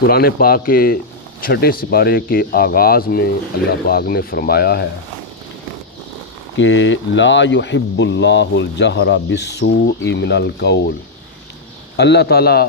قرآن پاک کے چھٹے سپارے کے آغاز میں اللہ پاک نے فرمایا ہے کہ لا يحب اللہ الجہر بالسوء من القول، اللہ تعالیٰ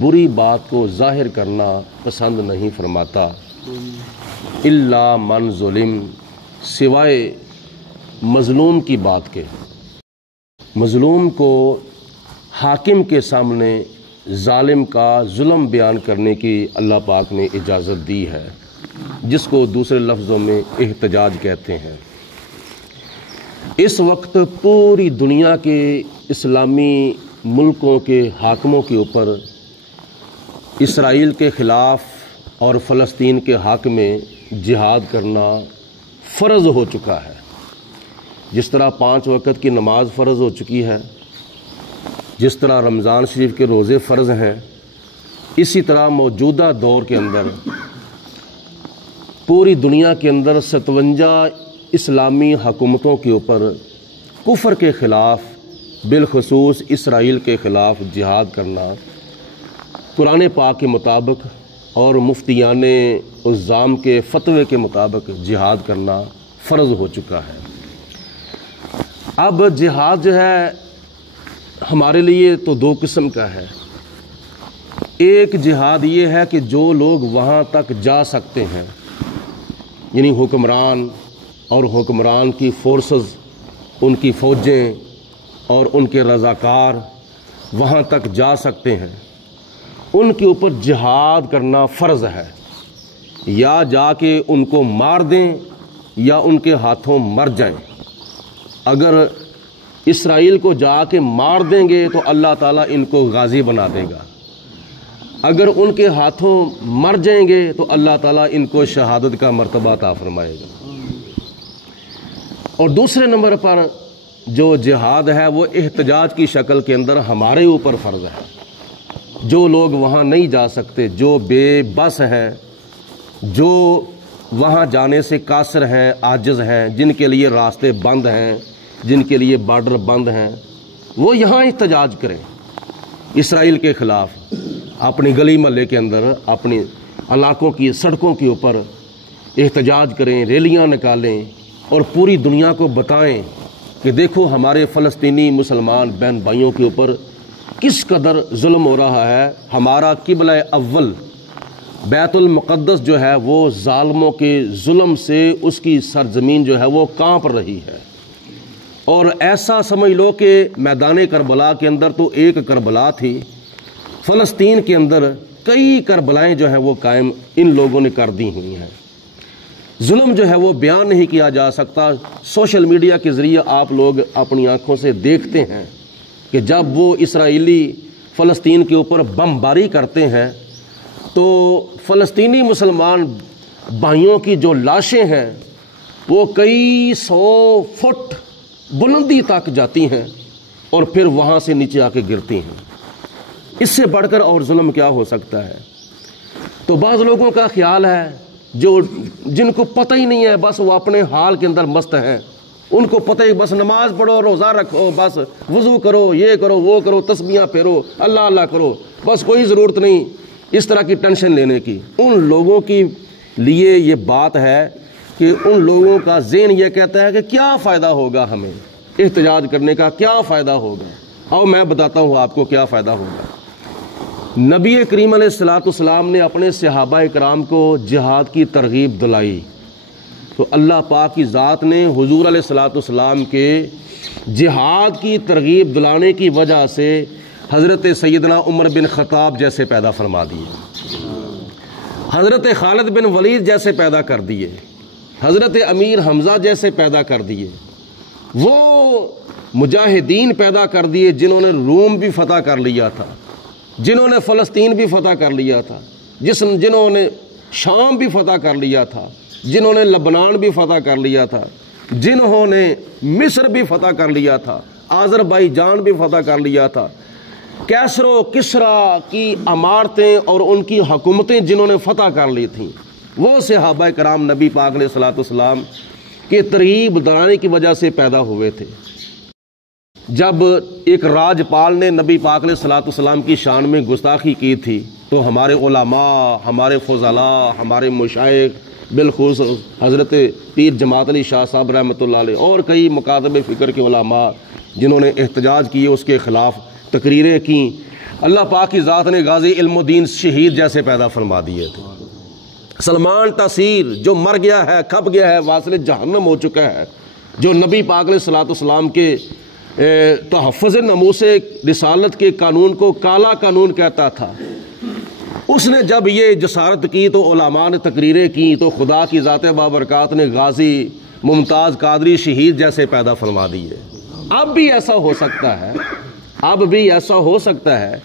بری بات کو ظاہر کرنا پسند نہیں فرماتا، الا من ظلم، سوائے مظلوم کی بات کے۔ مظلوم کو حاکم کے سامنے ظالم کا ظلم بیان کرنے کی اللہ پاک نے اجازت دی ہے، جس کو دوسرے لفظوں میں احتجاج کہتے ہیں۔ اس وقت پوری دنیا کے اسلامی ملکوں کے حاکموں کے اوپر اسرائیل کے خلاف اور فلسطین کے حق میں جہاد کرنا فرض ہو چکا ہے۔ جس طرح 5 وقت کی نماز فرض ہو چکی ہے، جس طرح رمضان شریف کے روزے فرض ہیں، اسی طرح موجودہ دور کے اندر پوری دنیا کے اندر 57 اسلامی حکومتوں کے اوپر کفر کے خلاف، بالخصوص اسرائیل کے خلاف جہاد کرنا قرآن پاک کے مطابق اور مفتیان عظام کے فتوے کے مطابق جہاد کرنا فرض ہو چکا ہے۔ اب جہاد جو ہے ہمارے لیے تو 2 قسم کا ہے۔ ایک جہاد یہ ہے کہ جو لوگ وہاں تک جا سکتے ہیں، یعنی حکمران اور حکمران کی فورسز، ان کی فوجیں اور ان کے رضاکار وہاں تک جا سکتے ہیں، ان کے اوپر جہاد کرنا فرض ہے، یا جا کے ان کو مار دیں یا ان کے ہاتھوں مر جائیں۔ اگر اسرائیل کو جا کے مار دیں گے تو اللہ تعالیٰ ان کو غازی بنا دے گا، اگر ان کے ہاتھوں مر جائیں گے تو اللہ تعالیٰ ان کو شہادت کا مرتبہ عطا فرمائے گا۔ اور دوسرے نمبر پر جو جہاد ہے وہ احتجاج کی شکل کے اندر ہمارے اوپر فرض ہے۔ جو لوگ وہاں نہیں جا سکتے، جو بے بس ہیں، جو وہاں جانے سے قاصر ہیں، عاجز ہیں، جن کے لیے راستے بند ہیں، جن کے لیے بارڈر بند ہیں، وہ یہاں احتجاج کریں اسرائیل کے خلاف، اپنی گلی محلے کے اندر، اپنی علاقوں کی سڑکوں کے اوپر احتجاج کریں، ریلیاں نکالیں اور پوری دنیا کو بتائیں کہ دیکھو ہمارے فلسطینی مسلمان بہن بھائیوں کے اوپر کس قدر ظلم ہو رہا ہے، ہمارا قبلہ اول بیت المقدس جو ہے وہ ظالموں کے ظلم سے اس کی سرزمین جو ہے وہ کانپ رہی ہے۔ اور ایسا سمجھ لو کہ میدان کربلا کے اندر تو ایک کربلا تھی، فلسطین کے اندر کئی کربلائیں جو ہیں وہ قائم ان لوگوں نے کر دی ہوئی ہیں۔ ظلم جو ہے وہ بیان نہیں کیا جا سکتا۔ سوشل میڈیا کے ذریعے آپ لوگ اپنی آنکھوں سے دیکھتے ہیں کہ جب وہ اسرائیلی فلسطین کے اوپر بمباری کرتے ہیں تو فلسطینی مسلمان بھائیوں کی جو لاشیں ہیں وہ کئی 100 فٹ بلندی تک جاتی ہیں اور پھر وہاں سے نیچے آ کے گرتی ہیں۔ اس سے بڑھ کر اور ظلم کیا ہو سکتا ہے؟ تو بعض لوگوں کا خیال ہے جن کو پتہ ہی نہیں ہے، بس وہ اپنے حال کے اندر مست ہیں، ان کو پتہ ہی بس نماز پڑھو، روزہ رکھو، بس وضو کرو، یہ کرو، وہ کرو، تسبیحاں پھیرو، اللہ اللہ کرو، بس کوئی ضرورت نہیں اس طرح کی ٹینشن لینے کی۔ ان لوگوں کے لیے یہ بات ہے کہ ان لوگوں کا ذہن یہ کہتا ہے کہ کیا فائدہ ہوگا، ہمیں احتجاج کرنے کا کیا فائدہ ہوگا۔ اور میں بتاتا ہوں آپ کو کیا فائدہ ہوگا۔ نبی کریم علیہ السلام نے اپنے صحابہ کرام کو جہاد کی ترغیب دلائی، تو اللہ پاک کی ذات نے حضور علیہ السلام کے جہاد کی ترغیب دلانے کی وجہ سے حضرت سیدنا عمر بن خطاب جیسے پیدا فرما دیے، حضرت خالد بن ولید جیسے پیدا کر دیے، حضرت امیر حمزہ جیسے پیدا کر دیے، وہ مجاہدین پیدا کر دیے جنہوں نے روم بھی فتح کر لیا تھا، جنہوں نے فلسطین بھی فتح کر لیا تھا، جنہوں نے شام بھی فتح کر لیا تھا، جنہوں نے لبنان بھی فتح کر لیا تھا، جنہوں نے مصر بھی فتح کر لیا تھا، آذربائیجان بھی فتح کر لیا تھا، کیسر و کسرا کی عمارتیں اور ان کی حکومتیں جنہوں نے فتح کر لی تھیں، وہ صحابہ کرام نبی پاک علیہ السلام کے ترغیب دلانے کی وجہ سے پیدا ہوئے تھے۔ جب ایک راجپال نے نبی پاک علیہ السلام کی شان میں گستاخی کی تھی تو ہمارے علماء، ہمارے فضلاء، ہمارے مشائخ، بالخصوص حضرت پیر جماعت علی شاہ صاحب رحمۃ اللہ علیہ اور کئی مکاتب فکر کے علماء جنہوں نے احتجاج کیے، اس کے خلاف تقریریں کیں، اللہ پاک کی ذات نے غازی علم الدین شہید جیسے پیدا فرما دیے تھے۔ سلمان تاثیر جو مر گیا ہے، کھپ گیا ہے، واصل جہنم ہو چکا ہے، جو نبی پاک علیہ الصلوۃ والسلام کے تحفظ ناموس رسالت کے قانون کو کالا قانون کہتا تھا، اس نے جب یہ جسارت کی تو علماء نے تقریریں کی تو خدا کی ذات بابرکات نے غازی ممتاز قادری شہید جیسے پیدا فرما دیے۔ اب بھی ایسا ہو سکتا ہے، اب بھی ایسا ہو سکتا ہے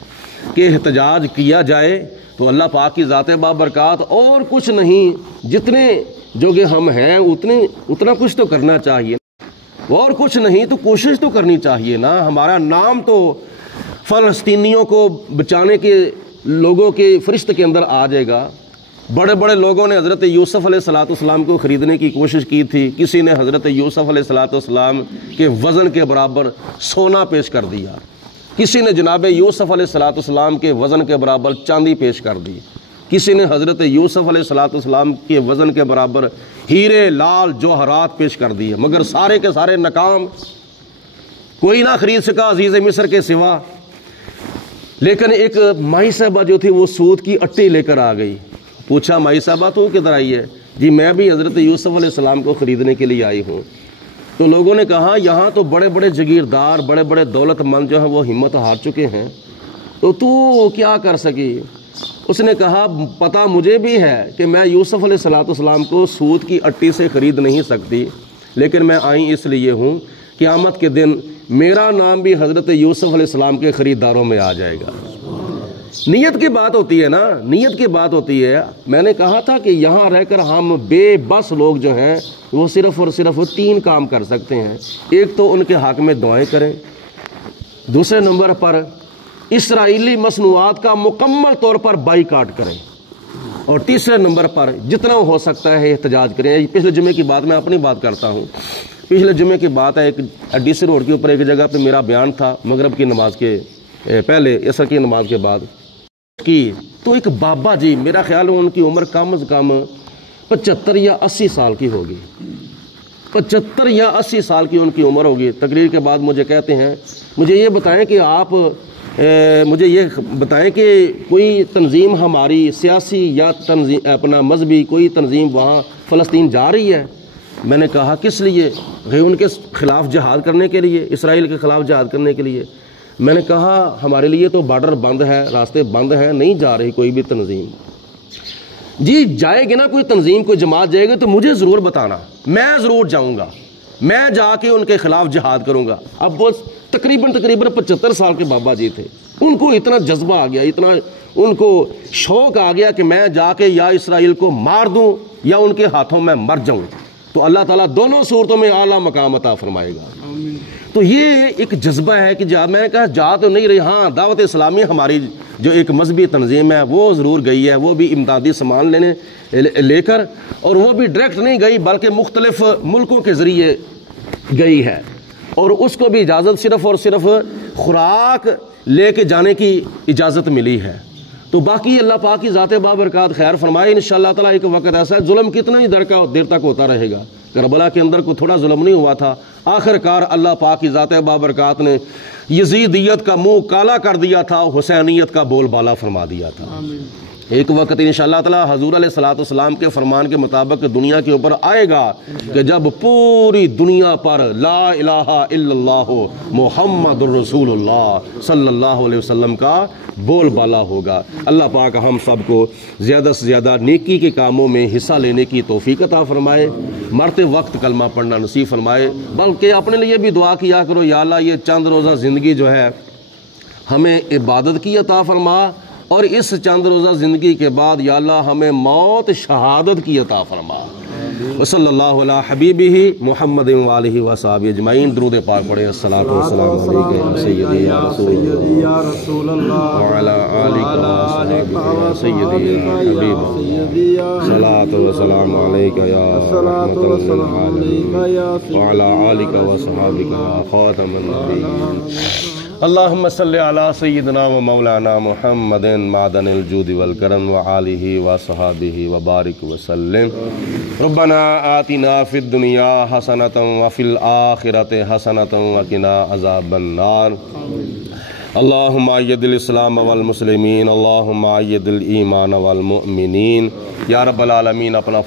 کہ احتجاج کیا جائے تو اللہ پاک کی ذات بابرکات اور کچھ نہیں، جتنے جو کہ ہم ہیں اتنا کچھ تو کرنا چاہیے، اور کچھ نہیں تو کوشش تو کرنی چاہیے نا۔ ہمارا نام تو فلسطینیوں کو بچانے کے لوگوں کے فرشت کے اندر آ جائے گا۔ بڑے بڑے لوگوں نے حضرت یوسف علیہ الصلوۃ والسلام کو خریدنے کی کوشش کی تھی، کسی نے حضرت یوسف علیہ الصلوۃ والسلام کے وزن کے برابر سونا پیش کر دیا، کسی نے جناب یوسف علیہ الصلوۃ والسلام کے وزن کے برابر چاندی پیش کر دی، کسی نے حضرت یوسف علیہ الصلوۃ والسلام کے وزن کے برابر ہیرے لال جوہرات پیش کر دیے، مگر سارے کے سارے ناکام، کوئی نہ خرید سکا عزیز مصر کے سوا۔ لیکن ایک مائی صاحبہ جو تھی وہ سود کی اٹی لے کر آ گئی، پوچھا مائی صاحبہ تو کدھر آئی ہے؟ جی میں بھی حضرت یوسف علیہ السلام کو خریدنے کے لیے آئی ہوں۔ تو لوگوں نے کہا یہاں تو بڑے بڑے جگیردار، بڑے بڑے دولت مند جو ہیں وہ ہمت ہار چکے ہیں، تو کیا کر سکی؟ اس نے کہا پتہ مجھے بھی ہے کہ میں یوسف علیہ الصلوۃ والسلام کو سود کی اٹی سے خرید نہیں سکتی، لیکن میں آئی اس لیے ہوں قیامت کے دن میرا نام بھی حضرت یوسف علیہ السلام کے خریداروں میں آ جائے گا۔ نیت کی بات ہوتی ہے نا، نیت کی بات ہوتی ہے۔ میں نے کہا تھا کہ یہاں رہ کر ہم بے بس لوگ جو ہیں وہ صرف اور صرف 3 کام کر سکتے ہیں، ایک تو ان کے حق میں دعائیں کریں، دوسرے نمبر پر اسرائیلی مصنوعات کا مکمل طور پر بائیکاٹ کریں، اور تیسرے نمبر پر جتنا ہو سکتا ہے احتجاج کریں۔ پچھلے جمعے کی بات میں اپنی بات کرتا ہوں، پچھلے جمعے کی بات ہے، ایک ڈی سی روڈ کے اوپر ایک جگہ پہ میرا بیان تھا مغرب کی نماز کے پہلے، عصر کی نماز کے بعد کی، تو ایک بابا جی، میرا خیال ہے ان کی عمر کم از کم 75 یا 80 سال کی ہوگی، 75 یا 80 سال کی ان کی عمر ہوگی۔ تقریر کے بعد مجھے کہتے ہیں مجھے یہ بتائیں کہ آپ مجھے یہ بتائیں کہ کوئی تنظیم ہماری سیاسی یا تنظیم اپنا مذہبی کوئی تنظیم وہاں فلسطین جا رہی ہے؟ میں نے کہا کس لیے؟ ان کے خلاف جہاد کرنے کے لیے، اسرائیل کے خلاف جہاد کرنے کے لیے۔ میں نے کہا ہمارے لیے تو بارڈر بند ہے، راستے بند ہیں، نہیں جا رہی کوئی بھی تنظیم۔ جی جائے گی نا کوئی تنظیم، کوئی جماعت جائے گی تو مجھے ضرور بتانا، میں ضرور جاؤں گا، میں جا کے ان کے خلاف جہاد کروں گا۔ اب وہ تقریباً 75 سال کے بابا جی تھے، ان کو اتنا جذبہ آ گیا، اتنا ان کو شوق آ گیا کہ میں جا کے یا اسرائیل کو مار دوں یا ان کے ہاتھوں میں مر جاؤں، تو اللہ تعالیٰ دونوں صورتوں میں اعلیٰ مقام عطا فرمائے گا۔ تو یہ ایک جذبہ ہے کہ میں نے کہا جا تو نہیں رہی، ہاں دعوت اسلامی ہماری جو ایک مذہبی تنظیم ہے وہ ضرور گئی ہے، وہ بھی امدادی سامان لے کر، اور وہ بھی ڈائریکٹ نہیں گئی بلکہ مختلف ملکوں کے ذریعے گئی ہے، اور اس کو بھی اجازت صرف اور صرف خوراک لے کے جانے کی اجازت ملی ہے۔ تو باقی اللہ پاک کی ذات بابرکات خیر فرمائے، انشاءاللہ تعالیٰ ایک وقت ایسا ہے ظلم کتنا ہی دیر تک ہوتا رہے گا، کربلا کے اندر کوئی تھوڑا ظلم نہیں ہوا تھا، آخر کار اللہ پاک کی ذات بابرکات نے یزیدیت کا منہ کالا کر دیا تھا، حسینیت کا بول بالا فرما دیا تھا۔ ایک وقت انشاءاللہ تعالیٰ حضور علیہ الصلوۃ والسلام کے فرمان کے مطابق دنیا کے اوپر آئے گا کہ جب پوری دنیا پر لا الہ الا اللہ محمد الرسول اللہ صلی اللہ علیہ وسلم کا بول بالا ہوگا۔ اللہ پاک ہم سب کو زیادہ سے زیادہ نیکی کے کاموں میں حصہ لینے کی توفیق عطا فرمائے، مرتے وقت کلمہ پڑھنا نصیب فرمائے، بلکہ اپنے لیے بھی دعا کیا کرو یا اللہ یہ چند روزہ زندگی جو ہے ہمیں عبادت کی عطا فرما، اور اس چند روزہ زندگی کے بعد یا اللہ ہمیں موت شہادت کی عطا فرما۔ وصلی اللہ علی حبیبہ محمد وآلہ وصحبہ اجمعین۔ درود پاک پڑھیں، الصلاۃ والسلام علیک یا سیدی یا رسول اللہ وعلی آلک و سیدی یا حبیب، الصلاۃ والسلام علیک یا رحمۃ للعالمین وعلی آلک و صحابہ یا خاتم النبیین۔ اللہم صلی علی سیدنا و مولانا محمد معدن الجود والکرم وآلہ وصحابہ وبارک وسلم ربنا آتنا فی الدنیا حسنۃ وفی الآخرۃ حسنۃ وقنا عذاب النار اللہم اید الاسلام والمسلمین اللہم اید الایمان والمؤمنین یا رب العالمین اپنا